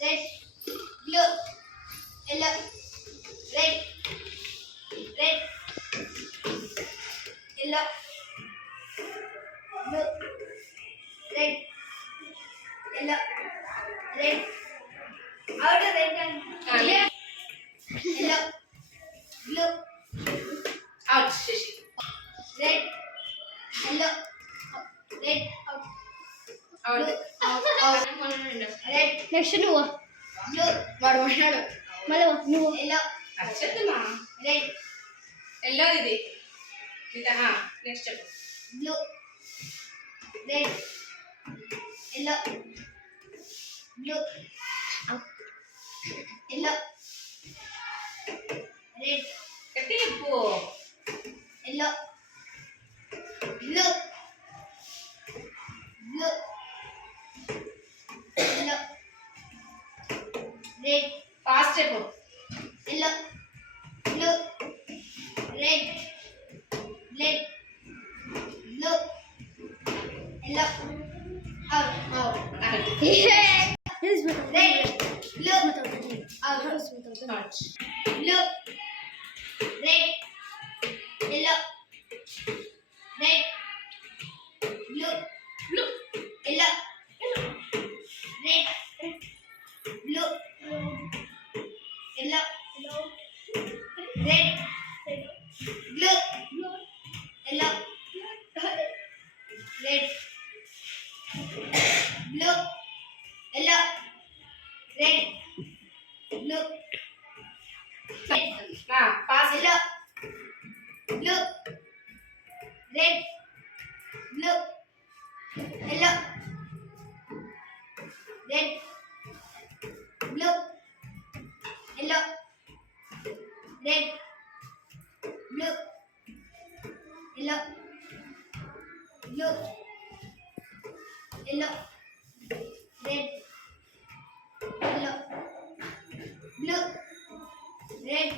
red, blue, yellow, red, red, yellow, blue, red, yellow, red. Out of red and yellow, blue, out. Shashi. red, yellow, red, out, Out. blue, out, red, next నువ్వు blue, వాడు పోయినాడు. మళ్ళీ నువ్వు yellow, అచ్చద్దమ్మా. red, yellow ఇది. ఇంకా next చెప్పు. blue, red, yellow, blue, yellow, red, గట్టి చెప్పు. yellow, blue, blue, yellow, red, fast చెప్పు. yellow, blue, red, red, blue, yellow, out, out, red, blue, out, Out. blue, red, yellow, red, blue, blue, yellow, red, blue, yellow, red, blue, yellow, red, blue, yellow, red, blue, fast. yellow, blue, red, blue, yellow, red, blue, yellow, red, blue, yellow, blue, yellow, red, yellow, blue, red,